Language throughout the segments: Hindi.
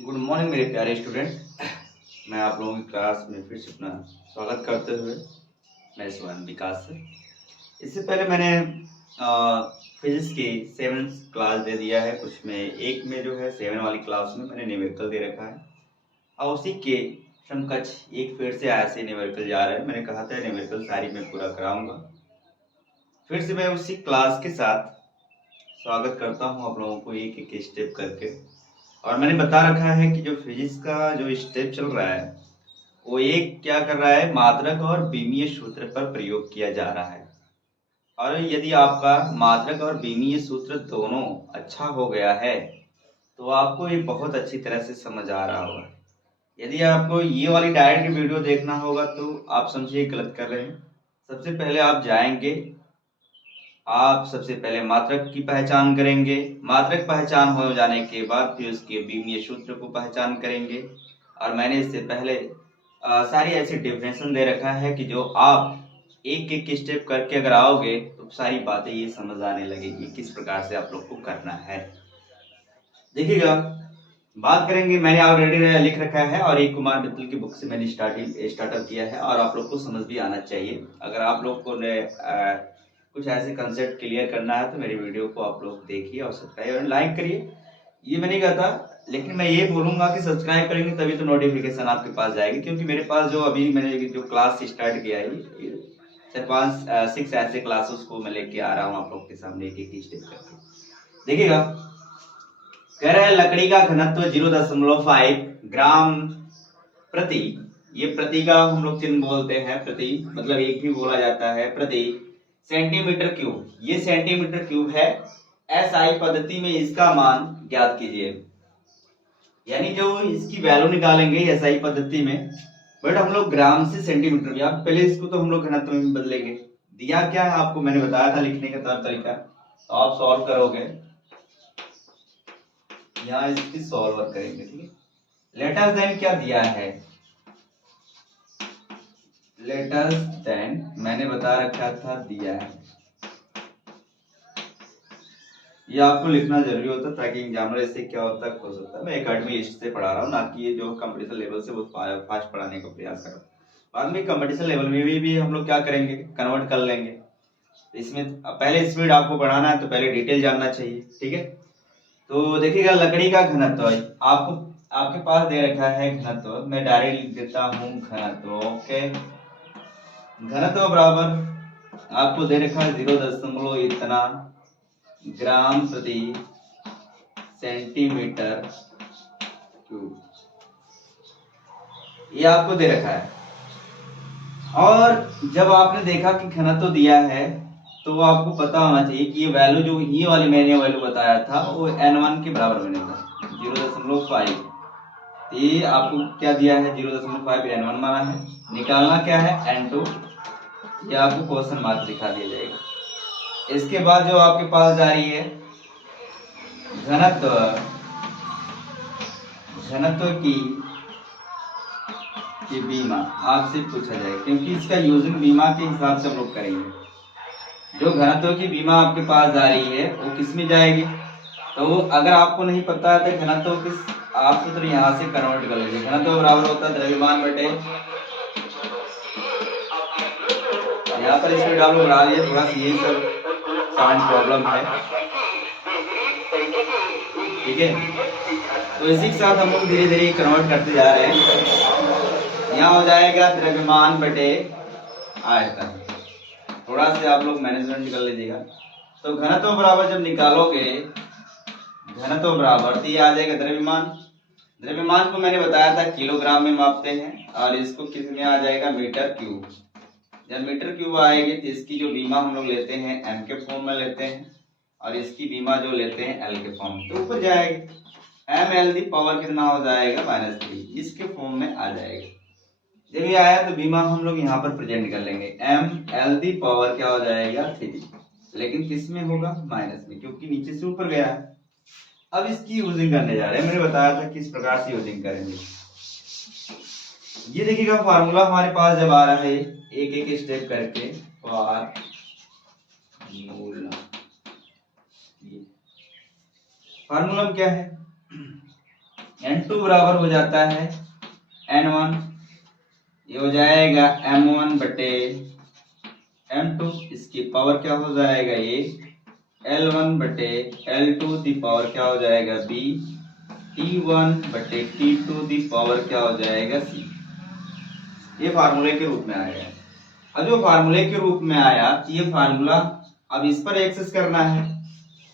गुड मॉर्निंग मेरे प्यारे स्टूडेंट। मैं आप लोगों की क्लास में फिर से अपना स्वागत करते हुए मैं स्वयं विकास से। इससे पहले मैंने फिजिक्स की 7th क्लास दे दिया है। कुछ में एक में जो है 7 वाली क्लास में मैंने न्यूमेरिकल दे रखा है और उसी के समकक्ष एक फिर से ऐसे न्यूमेरिकल जा रहा है। मैंने कहा था न्यूमेरिकल सारी मैं पूरा कराऊंगा। फिर से मैं उसी क्लास के साथ स्वागत करता हूँ आप लोगों को एक एक स्टेप करके। और मैंने बता रखा है कि जो फिजिक्स का जो स्टेप चल रहा है वो एक क्या कर रहा है, मात्रक और विमीय सूत्र पर प्रयोग किया जा रहा है। और यदि आपका मात्रक और विमीय सूत्र दोनों अच्छा हो गया है तो आपको ये बहुत अच्छी तरह से समझ आ रहा होगा। यदि आपको ये वाली डायरेक्ट वीडियो देखना होगा तो आप समझिए गलत कर रहे हैं। सबसे पहले आप जाएंगे, आप सबसे पहले मात्रक की पहचान करेंगे। मात्रक पहचान हो जाने के बाद फिर उसके विमीय सूत्र को पहचान करेंगे। और मैंने इससे पहले सारी ऐसी डिफिनेशन दे रखा है कि जो आप एक एक स्टेप करके अगर आओगे तो सारी बातें ये समझ आने लगेगी किस प्रकार से आप लोग को करना है। देखिएगा, बात करेंगे। मैंने ऑलरेडी लिख रखा है और एक कुमार मित्तल की बुक से मैंने स्टार्टअप किया है और आप लोग को समझ भी आना चाहिए। अगर आप लोग को कुछ ऐसे कंसेप्ट क्लियर करना है तो मेरी वीडियो को आप लोग देखिए और सब्सक्राइब और लाइक करिए। ये मैं नहीं कहता, लेकिन मैं ये बोलूंगा कि सब्सक्राइब करेंगे तभी तो नोटिफिकेशन आपके पास जाएगी। क्योंकि मेरे पास जो अभी मैंने जो क्लास स्टार्ट किया है ये 4 5 6 ऐसे क्लासेस को मैं लेके आ रहा हूँ आप लोग के सामने एक एक स्टेप करके। देखिएगा, कह रहा है लकड़ी का घनत्व 0.5 ग्राम प्रति, ये प्रति का हम लोग चिन्ह बोलते हैं, प्रति मतलब एक भी बोला जाता है, प्रति सेंटीमीटर क्यूब। ये सेंटीमीटर क्यूब है। एसआई पद्धति में इसका मान ज्ञात कीजिए। यानी जो इसकी वैल्यू निकालेंगे एसआई पद्धति में, बट हम लोग ग्राम से सेंटीमीटर में, आप पहले इसको तो हम लोग घनत्व में बदलेंगे। दिया क्या है आपको मैंने बताया था लिखने का तौर तरीका, तो आप सॉल्व करोगे, यहाँ इसकी सॉल्वर करेंगे। ठीक है, लेटस देन क्या दिया है, लेटस देन मैंने बता रखा था दिया है। ये आपको लिखना जरूरी होता है ताकि एग्जामिनर इससे क्या होता है हो सकता है। मैं एकेडमी लिस्ट से पढ़ा रहा हूँ, ना कि ये जो कंपटीशन लेवल से वो फास्ट पढ़ाने का प्रयास कर रहा हूँ। बाद में कंपटीशन लेवल में भी हम लोग क्या करेंगे, कन्वर्ट कर लेंगे। इसमें पहले स्पीड आपको बढ़ाना है तो पहले डिटेल जानना चाहिए। ठीक है, तो देखिएगा लकड़ी का घनत्व आपको आपके पास दे रखा है घनत्व, मैं डायरेक्ट लिख देता हूँ घनत्व। ओके, घनत्व बराबर आपको दे रखा है 0 इतना ग्राम प्रति सेंटीमीटर क्यूब, ये आपको दे रखा है। और जब आपने देखा कि घनत्व दिया है तो आपको पता होना चाहिए कि ये वैल्यू जो ये वाली मैंने वैल्यू बताया था वो n1 के बराबर मैंने था 0.5। ये आपको क्या दिया है 0.5 n1 माना है, निकालना क्या है n2, ये आपको क्वेश्चन मार्क दिखा दिया जाएगा। इसके बाद जो आपके पास जा रही है घनत्व, घनत्व की बीमा आपसे पूछा जाए, क्योंकि इसका यूजिंग बीमा के हिसाब से हम लोग करेंगे। जो घनत्व की बीमा आपके पास आ रही है वो किस में जाएगी, तो अगर आपको नहीं पता है तो घनत्व किस आप सूत्र यहाँ से कन्वर्ट कर लीजिए। घनत्व बराबर होता है द्रव्यमान बटे, यहाँ पर स्पीड आप लोग बढ़ा लीजिए थोड़ा सा, ये सब साउंड प्रॉब्लम है। ठीक है, तो इसी के साथ हम लोग धीरे धीरे कन्वर्ट करते जा रहे हैं। यहाँ हो जाएगा द्रव्यमान बटे आयतन, थोड़ा से आप लोग मैनेजमेंट कर लीजिएगा। तो घनत्व बराबर जब निकालोगे, घनत्व बराबर तो ये आ जाएगा द्रव्यमान। द्रव्यमान को मैंने बताया था किलोग्राम में मापते हैं और इसको किस में आ जाएगा मीटर क्यूब। जब मीटर क्यूब आएगी तो इसकी जो बीमा हम लोग लेते हैं एम के फॉर्म में लेते हैं और इसकी बीमा जो लेते हैं एल के फॉर्म में, तो ऊपर जाएगी एम एल दी पावर कितना हो जाएगा -3, इसके फॉर्म में आ जाएगा। जब ये आया तो बीमा हम लोग यहाँ पर प्रेजेंट कर लेंगे, एम एल दी पावर क्या हो जाएगा 3, लेकिन किस में होगा माइनस में, क्योंकि नीचे से ऊपर गया है। अब इसकी यूजिंग करने जा रहे हैं, मैंने बताया था किस प्रकार से यूजिंग करेंगे। ये देखिएगा फार्मूला हमारे पास जब आ रहा है एक एक स्टेप करके, फार्मूला क्या है, n2 बराबर हो जाता है n1, ये हो जाएगा m1 बटे m2, इसकी पावर क्या हो जाएगा ये L1 बटे L2 दी पावर क्या हो जाएगा b, T1 बटे T2 दी पावर क्या हो जाएगा c। ये फार्मूले के रूप में आएगा। अब जो फार्मूले के रूप में आया ये फार्मूला अब इस पर एक्सेस करना है,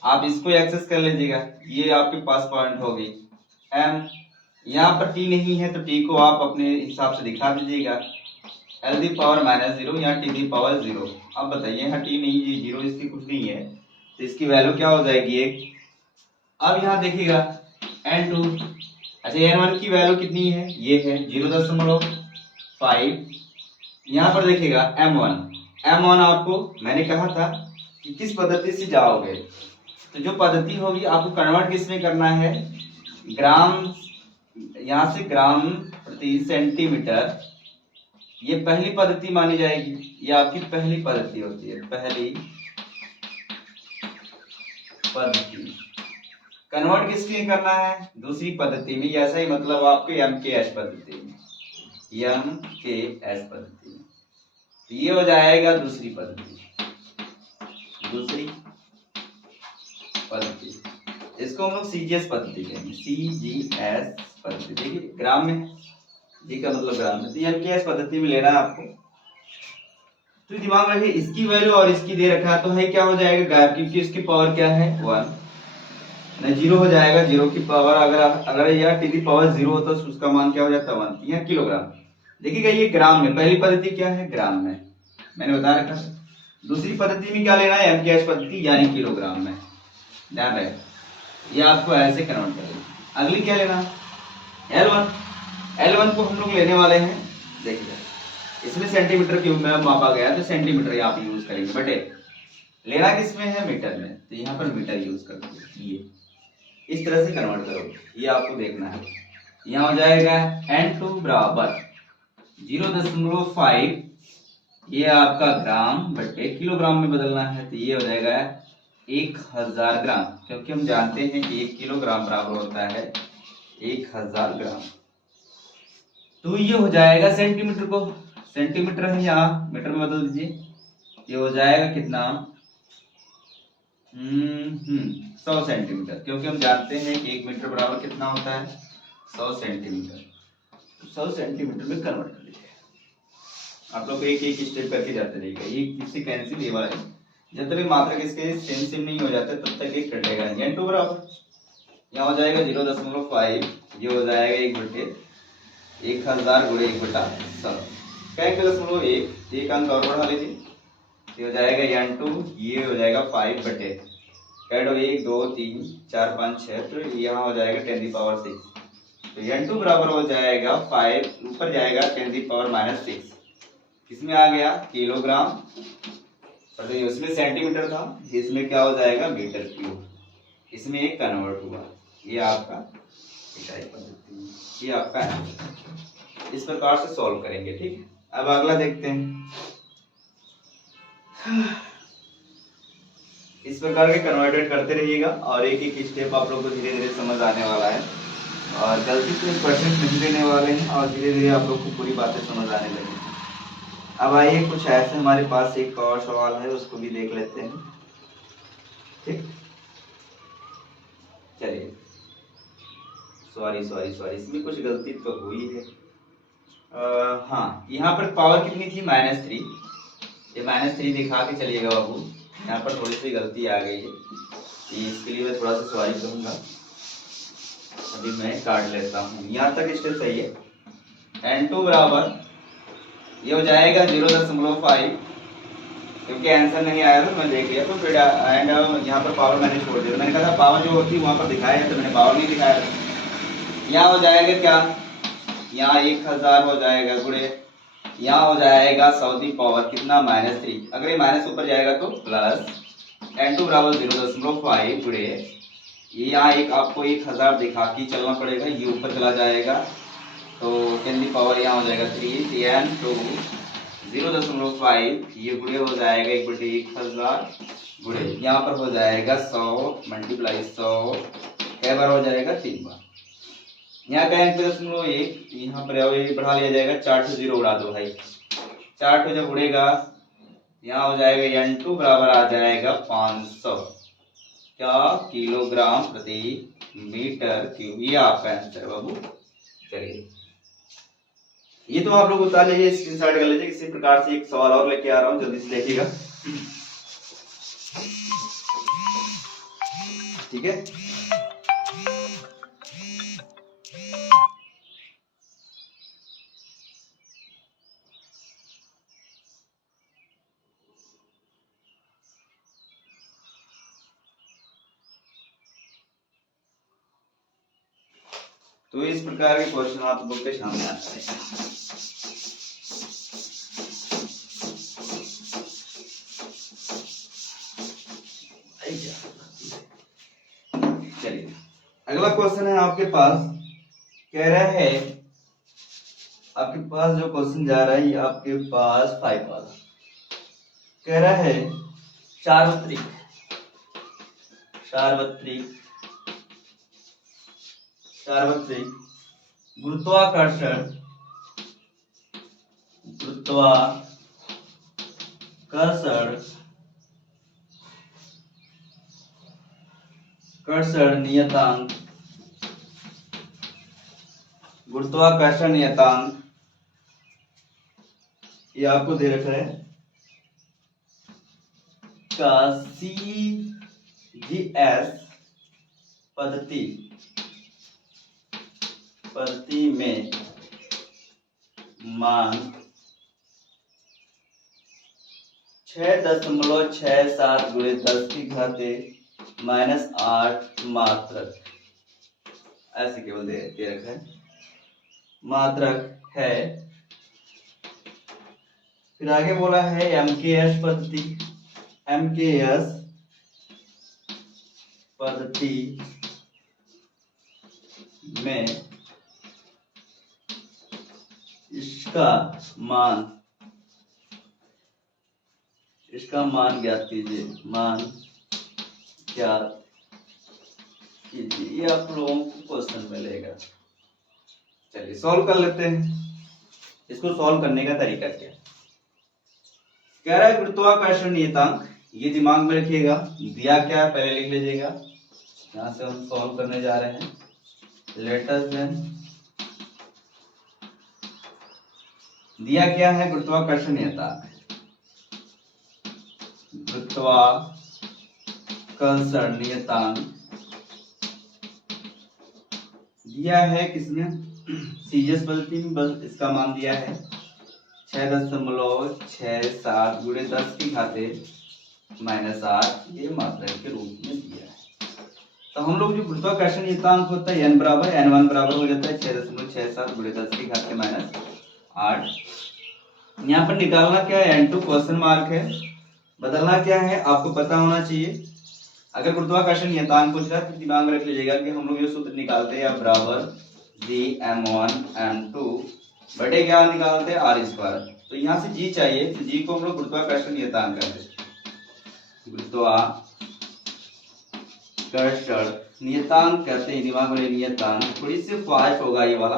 आप इसको एक्सेस कर लीजिएगा। ये आपके पास पॉइंट हो गई m, यहाँ पर t नहीं है तो t को आप अपने हिसाब से दिखा दीजिएगा, l दी पावर -0 या t दी पावर 0। अब बताइए यहाँ t नहीं है, 0 इसकी कुछ नहीं है तो इसकी वैल्यू क्या हो जाएगी 1। अब यहाँ देखिएगा n2, अच्छा n1 की वैल्यू कितनी है ये है 0.5। यहाँ पर देखिएगा m1 आपको मैंने कहा था कि किस पद्धति से जाओगे, तो जो पद्धति होगी आपको कन्वर्ट किस में करना है, ग्राम, यहाँ से ग्राम प्रति सेंटीमीटर, ये पहली पद्धति मानी जाएगी, ये आपकी पहली पद्धति होती है, पहली पद्धति। कन्वर्ट किसके करना है दूसरी पद्धति में, ऐसा ही मतलब आपके MKS पद्धति में, MKS पद्धति में, तो ये हो जाएगा दूसरी पद्धति, दूसरी पद्धति। इसको हम लोग CGS पद्धति कहेंगे, CGS पद्धति। देखिए ग्राम में जी का मतलब ग्राम में, तो MKS पद्धति में लेना है आपको। तो दिमाग रखिए इसकी वैल्यू और इसकी दे रखा है तो है क्या हो जाएगा गायब, क्योंकि इसकी पावर क्या है 1, ना 0 हो जाएगा, 0 की पावर अगर यह t दी पावर 0 होता तो उसका मान क्या हो जाता 1, यह किलोग्राम। देखिएगा ये ग्राम में, पहली पद्धति क्या है ग्राम में मैंने बता रखा, दूसरी पद्धति में क्या लेना है MKS पद्धति यानी किलोग्राम में, ध्यान रहे ये आपको ऐसे कन्वर्ट करेंगे। अगली क्या लेना L1 को हम लोग लेने वाले हैं, देखिए इसमें सेंटीमीटर क्यूब में मापा गया तो सेंटीमीटर यहाँ पे यूज करेंगे, बटे लेना किसमें है मीटर में, तो यहाँ पर मीटर यूज करते ये इस तरह से कन्वर्ट करोगे, ये आपको देखना है। यहाँ हो जाएगा n2 बराबर 0.5, ये आपका ग्राम बटे किलोग्राम में बदलना है, तो ये हो जाएगा 1000 ग्राम, क्योंकि हम जानते हैं कि 1 किलोग्राम बराबर होता है 1000 ग्राम। तो ये हो जाएगा सेंटीमीटर को, सेंटीमीटर है यहाँ मीटर में बदल दीजिए, ये हो जाएगा कितना 100 सेंटीमीटर, क्योंकि हम जानते हैं कि 1 मीटर बराबर कितना होता है 100 सेंटीमीटर। 100 सेंटीमीटर में कन्वर्ट कर लीजिए। आप लोग एक एक स्टेप करके जाते रहिएगा, एक इससे कैंसिल ये वाला है, जब तक मात्रक इसके सेम नहीं हो जाते तब तक एक कटेगा। n2 बराबर यहाँ हो जाएगा 0.5, ये हो जाएगा 1 बटे 1000 गुणे 1/100, क्या 1.1, एक अंक और बढ़ा लीजिए, ये हो जाएगा n2, ये हो जाएगा 5 बटे कैड 1 2 3 4 5 6, तो यहाँ हो जाएगा 10 दी पावर 6, तो n2 बराबर हो जाएगा 5, ऊपर जाएगा 10 दी पावर -6, किसमें आ गया किलोग्राम, तो उसमें सेंटीमीटर था, इसमें क्या हो जाएगा मीटर क्यूब, इसमें एक कन्वर्ट हुआ। ये आपका इकाई पद्धति, ये आपका है। इस प्रकार से सॉल्व करेंगे, ठीक है। अब अगला देखते हैं। इस प्रकार के कन्वर्टेड करते रहिएगा और एक एक स्टेप आप लोग को धीरे धीरे समझ आने वाला है और गलती से % नहीं देने वाले हैं और धीरे धीरे आप लोग को पूरी बातें समझ आने लगेगी। अब आइए कुछ ऐसे हमारे पास एक और सवाल है, उसको भी देख लेते हैं, ठीक। चलिए, सॉरी इसमें कुछ गलती तो हुई है। हाँ, यहाँ पर पावर कितनी थी -3, ये -3 दिखा के चलिएगा बाबू, यहाँ पर थोड़ी सी गलती आ गई है, इसके लिए मैं थोड़ा सा सॉरी कहूँगा। अभी मैं काट लेता हूँ, यहाँ तक स्टेप सही है। n2 बराबर ये हो जाएगा 0.5, क्योंकि आंसर नहीं आया था मैं देख लिया, तो फिर एंड यहाँ पर पावर मैंने छोड़ दिया, मैंने कहा था पावर जो होती है वहाँ पर दिखाया है, तो मैंने पावर नहीं दिखाया था। यहाँ हो जाएगा क्या, यहाँ 1000 हो जाएगा गुणे, यहाँ हो जाएगा 100 दी पावर कितना -3, अगर ये माइनस ऊपर जाएगा तो प्लस, n2 बराबर 0.5 गुणे, ये यहाँ एक आपको 1000 दिखा के चलना पड़ेगा, ये ऊपर चला जाएगा तो 10 दी पावर यहाँ हो जाएगा 3, n2 0.5, ये गुणे हो जाएगा 1/1000 गुणे, यहाँ पर हो जाएगा 100 × 100, कई बार हो जाएगा 3 बार। यहाँ का अंक 0.1, यहाँ पर ये बढ़ा लिया जाएगा, 4 से 0 उड़ा दो भाई, 4 जब उड़ेगा यहाँ हो जाएगा n2 बराबर आ जाएगा 500 क्या किलोग्राम प्रति मीटर क्यूब। ये आपका आंसर बाबू। चलिए ये तो आप लोग उतार लीजिए, स्क्रीनशॉट कर लीजिए। इसी प्रकार से एक सवाल और लेके आ रहा हूँ, जल्दी से देखिएगा, ठीक है। तो इस प्रकार के क्वेश्चन आप लोग के सामने आते हैं। चलिए अगला क्वेश्चन है आपके पास, कह रहा है आपके पास जो क्वेश्चन जा रहा है ये आपके पास 5 वाला कह रहा है सार्वत्रिक गुरुत्वाकर्षण नियतांक ये आपको दे रखा है का CGS पद्धति में मान 6.67 गुणे 10⁻⁻8 मात्रक, ऐसे केवल दे रखा है, मात्रक है। फिर आगे बोला है MKS पद्धति में इसका मान ज्ञात कीजिए, ये आप लोगों को क्वेश्चन मिलेगा। चलिए सॉल्व कर लेते हैं। इसको सॉल्व करने का तरीका क्या है, कह रहा है गुरुत्वाकर्षण नियतांक, ये दिमाग में रखिएगा, दिया क्या है पहले लिख लीजिएगा। यहां से हम सॉल्व करने जा रहे हैं। लेटस देन दिया क्या है, गुरुत्वाकर्षण नियतांक, दिया है किसने, सीजीएस पद्धति में, बस इसका मान दिया है 6.67 गुणे 10⁻⁻8 ये मात्रक के रूप में दिया है। तो हम लोग जो गुरुत्वाकर्षण नियतांक होता है n बराबर हो जाता है 6.67 गुणे 10⁻⁸। यहाँ पर निकालना क्या है, n2 क्वेश्चन मार्क है, बदलना क्या है आपको पता होना चाहिए। अगर गुरुत्वाकर्षण नियतांक पूछ रहा है तो दिमाग में रख लीजिएगा कि हम लोग ये सूत्र निकालते हैं बराबर Gm1 m2 बटे क्या निकालते हैं r²। तो यहाँ से G चाहिए, तो G को हम लोग गुरुत्वाकर्षण नियतांक कहते हैं। गुरुत्वाकर्षण नियतांक कहते हैं, दिमाग में नियतांक थोड़ी सी फास्ट होगा ये वाला।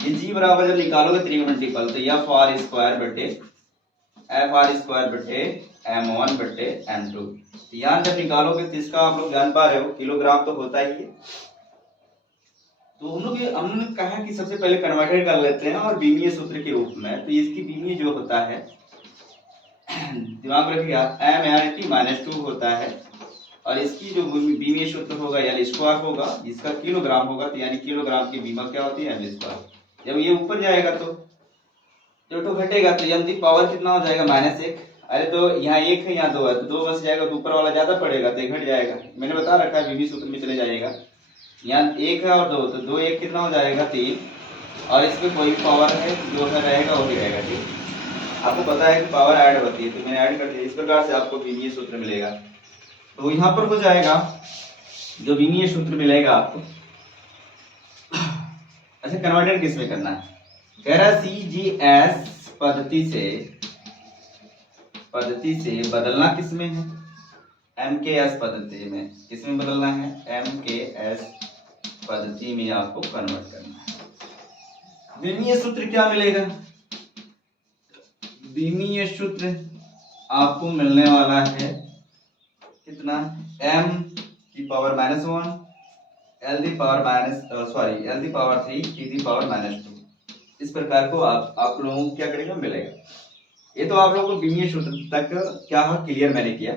ये G बराबर जब निकालोगे त्रिमल्टीपल तो Fr² बटे m1 बटे m2। यहाँ जब निकालोगे तो इसका आप लोग जान पा रहे हो किलोग्राम तो होता ही है। तो हमने कहा कि सबसे पहले कन्वर्टेड कर लेते हैं और बीमीय सूत्र के रूप में। तो इसकी बीमीय जो होता है दिमाग में रखिएगा m/2 होता है, और इसकी जो बीमीय सूत्र होगा यानी स्क्वायर होगा, जिसका किलोग्राम होगा, तो यानी किलोग्राम की बीमा क्या होती है m²। जब ये ऊपर जाएगा तो जब 2 घटेगा तो m की पावर कितना हो जाएगा -1। अरे तो यहाँ 1 है यहाँ 2 है, तो 2 बस जाएगा तो ऊपर वाला ज्यादा पड़ेगा तो 1 घट जाएगा। मैंने बता रखा है बीमीय सूत्र में चले जाएगा। यहाँ 1 है और 2, तो 2 1 कितना हो जाएगा 3, और इसमें कोई भी पावर है जो है रहेगा वही रहेगा। ठीक, आपको पता है कि पावर ऐड होती है तो मैंने ऐड कर दिया। इस प्रकार से आपको बीमीय सूत्र मिलेगा। तो यहाँ पर हो जाएगा जो बीमीय सूत्र मिलेगा आपको। अच्छा कन्वर्टेड किस में करना है, कह रहा है CGS पद्धति से बदलना किस में है, MKS पद्धति में। किस में बदलना है, MKS पद्धति में आपको कन्वर्ट करना है। विमीय सूत्र क्या मिलेगा? विमीय सूत्र आपको मिलने वाला है कितना? m की power -1 l the power 3 t the power -2। इस प्रकार को आप लोगों को क्या करेगा, मिलेगा। ये तो आप लोगों को विमीय सूत्र तक क्या क्लियर मैंने किया।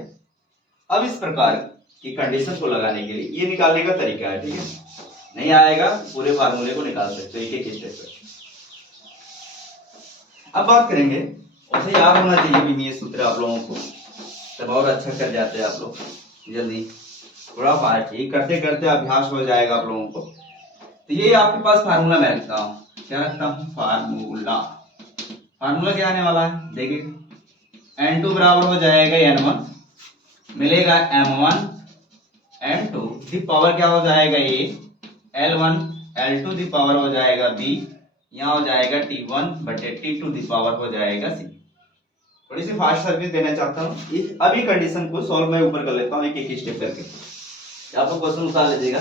अब इस प्रकार की कंडीशन को लगाने के लिए ये निकालने का तरीका है, ठीक है। नहीं आएगा पूरे फार्मूले को निकाल सकते हो एक स्टेप पर। अब बात करेंगे, वैसे याद होना चाहिए विमीय सूत्र आप लोगों को, तब और अच्छा कर जाते हैं आप लोग जल्दी। थोड़ा पार्ट ही करते करते अभ्यास हो जाएगा आप लोगों को। तो ये आपके पास फार्मूला मैं रखता हूँ, क्या रखता हूँ? फार्मूला क्या आने वाला है देखिए। n2 बराबर हो जाएगा n1, मिलेगा m1 m2 दी पावर क्या हो जाएगा ये l1 l2 दी पावर हो जाएगा b, यहाँ हो जाएगा t1 बटे t2 दी पावर हो जाएगा c। थोड़ी सी फास्ट सर्विस देना चाहता हूँ। अभी कंडीशन को सॉल्व मैं ऊपर कर लेता हूँ एक एक स्टेप करके, आपको क्वेश्चन उतार लीजिएगा।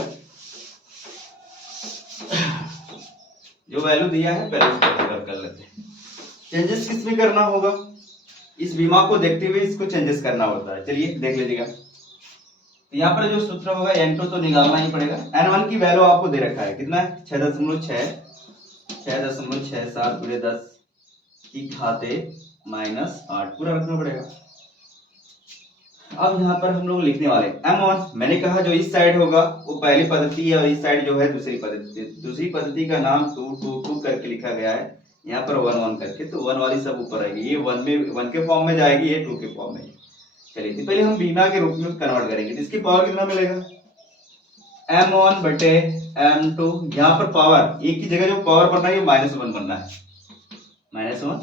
जो वैल्यू दिया है पहले उसको कर लेते हैं। चेंजेस किस में करना होगा? इस बीमा को देखते हुए इसको चेंजेस करना होता है। चलिए देख लीजिएगा। तो यहाँ पर जो सूत्र होगा n2 तो निकालना ही पड़ेगा। n1 की वैल्यू आपको दे रखा है कितना है? 6.67 पूरे 10 की घाते -8 पूरा रखना पड़ेगा। अब यहाँ पर हम लोग लिखने वाले m1, मैंने कहा जो इस साइड होगा वो पहली पद्धति है और इस साइड जो है दूसरी पद्धति। दूसरी पद्धति का नाम 2 2 2 करके लिखा गया है, यहाँ पर 1 1 करके, तो 1 वाली सब ऊपर आएगी, ये 1 के फॉर्म में जाएगी, ये 2 के फॉर्म में। चलिए तो पहले हम बीमा के रूप में कन्वर्ट करेंगे, तो इसकी पावर कितना मिलेगा? m1 बटे m2, यहाँ पर पावर एक की जगह जो पावर बनना है ये -1 बनना है, -1,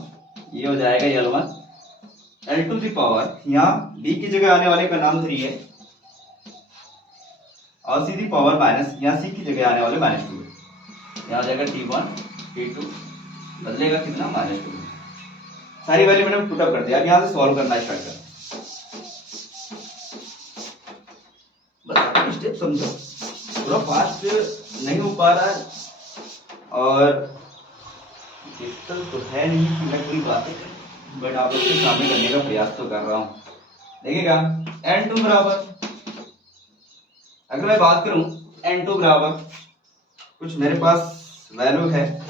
ये हो जाएगा l1 l2 की पावर, यहाँ b की जगह आने वाले का नाम 3 है और c की पावर माइनस, यहाँ c की जगह आने वाले -2 है, यहाँ हो जाएगा t1 t2 बदलेगा कितना? -2। सारी वैल्यू मैंने पुट अप कर दिया। अब यहाँ से सॉल्व करना स्टार्ट कर, बस स्टेप समझो, थोड़ा फास्ट नहीं हो पा रहा है और डिजिटल तो है नहीं कि मैं पूरी बातें करूं, बट आप लोग के सामने करने का प्रयास तो कर रहा हूं। देखिएगा n2 बराबर, अगर मैं बात करूं n2 बराबर कुछ मेरे पास वैल्यू है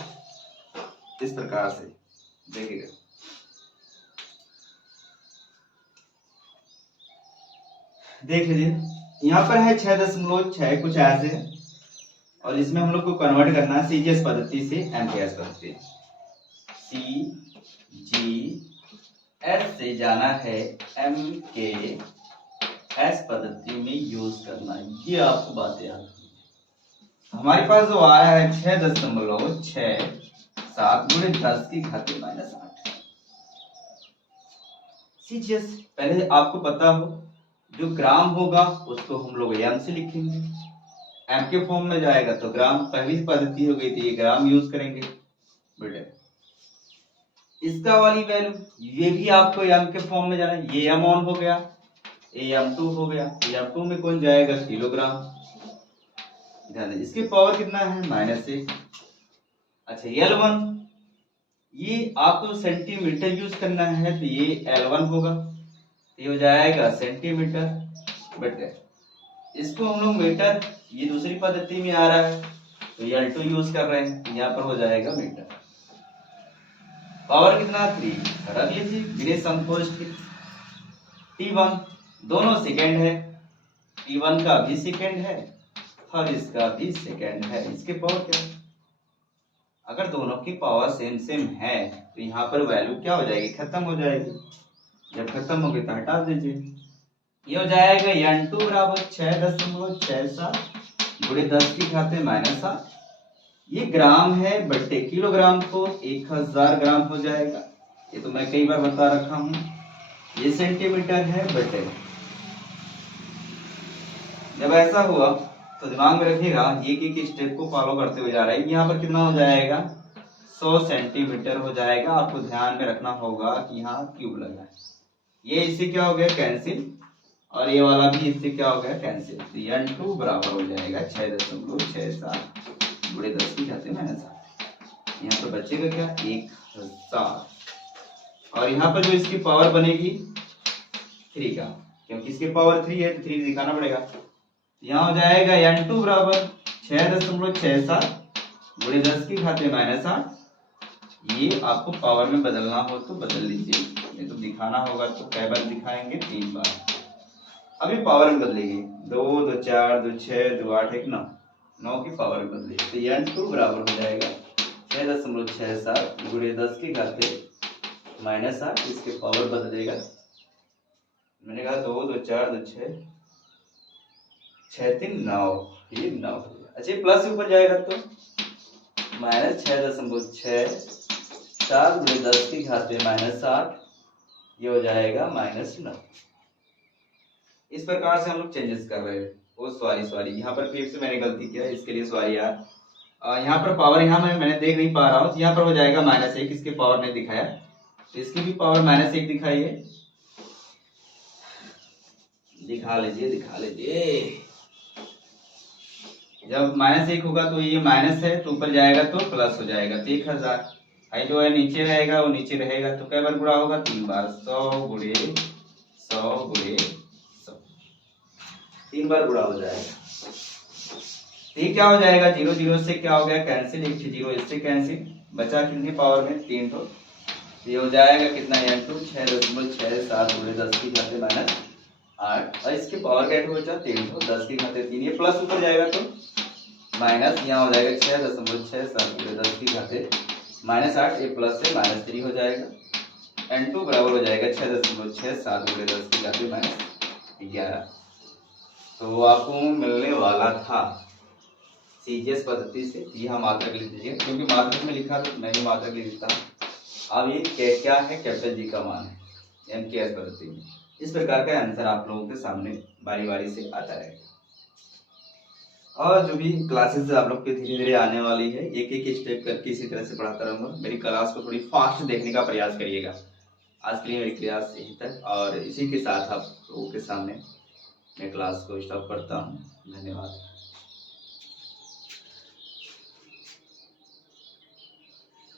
इस प्रकार से, देखिएगा देख लीजिए, यहाँ पर है 6.6 कुछ ऐसे है और इसमें हम लोग को कन्वर्ट करना है सीजीएस पद्धति से एमकेएस पद्धति। सीजीएस से जाना है एमकेएस पद्धति में यूज करना है, ये आपको बातें याद रखनी है। हमारे पास जो आया है 6.67 गुणे 10 की घाते -8। सीजीएस पहले आपको पता हो, जो ग्राम होगा उसको हम लोग एम से लिखेंगे, एम के फॉर्म में जाएगा तो ग्राम, पहली पद्धति हो गई थी ये ग्राम यूज करेंगे बेटे। इसका वाली वैल्यू ये भी आपको एम के फॉर्म में जाना है, ये m1 हो गया, ये m2 हो गया, m2 में कौन जाएगा? किलोग्राम। ध्यान दें इसकी पावर कितना है? -1। अच्छा L1 ये आपको सेंटीमीटर यूज करना है तो ये L1 होगा, ये हो जाएगा सेंटीमीटर बटे, इसको हम लोग मीटर, ये दूसरी पद्धति में आ रहा है तो ये L2 यूज कर रहे हैं, यहाँ पर हो जाएगा मीटर। पावर कितना? 3 रख लीजिए बिना संकोच के। T1 दोनों सेकेंड है, T1 का भी सेकेंड है और इसका भी सेकेंड है, इसके पावर क्या? अगर दोनों की पावर सेम सेम है तो यहाँ पर वैल्यू क्या हो जाएगी? खत्म हो जाएगी। जब खत्म होगी तो हटा दीजिए, ये हो जाएगा n2 बराबर 6.67 गुणे 10 की घाते -8। ये ग्राम है बट्टे किलोग्राम को 1000 ग्राम हो जाएगा, ये तो मैं कई बार बता रखा हूं। ये सेंटीमीटर है बट्टे, जब ऐसा हुआ तो दिमाग में रखिएगा एक एक स्टेप को फॉलो करते हुए जा रहा है। यहाँ पर कितना हो जाएगा? 100 सेंटीमीटर हो जाएगा। आपको ध्यान में रखना होगा कि यहाँ क्यूब लगा है, ये इससे क्या हो गया? कैंसिल, और ये वाला भी इससे क्या हो गया कैंसिल। तो n2 बराबर हो जाएगा 6.67 गुणे 10 की घात -8। यहाँ पर बचेगा क्या 1000, और यहाँ पर जो इसकी पावर बनेगी 3 का, क्योंकि इसकी पावर 3 है तो 3 दिखाना पड़ेगा। यहाँ हो जाएगा n2 बराबर 6.67 गुणे 10 की घात -8। ये आपको पावर में बदलना हो तो बदल लीजिए, ये तो दिखाना होगा तो कई बार दिखाएंगे 3 बार। अभी पावर में बदलेगी 2 2 4 2 6 2 8 1 9, 9 की पावर में बदलेगी। तो n2 बराबर हो जाएगा 6.67 गुणे 10 की घात -8, इसके पावर बदलेगा। मैंने कहा 2 2 4 2 6 6 3 9, ये 9। अच्छा प्लस ऊपर जाएगा तो -6.67 गुणे 10 की घात -8, ये हो जाएगा -9। इस प्रकार से हम लोग चेंजेस कर रहे हैं। वो सॉरी यहाँ पर फिर से मैंने गलती किया, इसके लिए सॉरी यार। यहाँ पर पावर यहाँ मैंने देख नहीं पा रहा हूँ, यहाँ पर हो जाएगा -1, इसके पावर नहीं दिखाया तो इसकी भी पावर -1 दिखाइए। दिखा लीजिए। जब -1 होगा तो ये माइनस है तो ऊपर जाएगा तो प्लस हो जाएगा, तो 1000 आई जो है नीचे रहेगा वो नीचे रहेगा, तो कई बार गुणा होगा 3 बार, 100 गुणे 100 गुणे 100, 3 बार गुणा हो जाएगा। तो ये क्या हो जाएगा 0 0 से क्या हो गया कैंसिल, 1 0 इससे कैंसिल, बचा कितनी पावर में 3 तो ये हो जाएगा कितना n2 6.67 गुणे 10 की घात -8, और इसके पावर का बचा 3 तो 10 की घात 3, ये प्लस ऊपर जाएगा तो माइनस, यहाँ हो जाएगा 6.67 गुणे 10 की घात -8, ये प्लस से -3 हो जाएगा। n2 बराबर हो जाएगा 6.67 गुणे 10 की घात -11। तो आपको मिलने वाला था सीजीएस पद्धति से, यह मात्रक लिख दीजिए, क्योंकि मात्रक में लिखा तो नहीं मात्रक लिख देता। अब ये क्या है कैपिटल जी का मान है एमकेएस पद्धति में। इस प्रकार का आंसर आप लोगों के सामने बारी बारी से आता रहेगा, और जो भी क्लासेस आप लोग के धीरे धीरे आने वाली है, एक एक स्टेप करके इसी तरह से पढ़ाता रहूंगा। मेरी क्लास को थोड़ी फास्ट देखने का प्रयास करिएगा। आज के लिए मेरी क्लास यहीं तक, और इसी के साथ आप लोगों के सामने मैं क्लास को स्टॉप करता हूँ। धन्यवाद।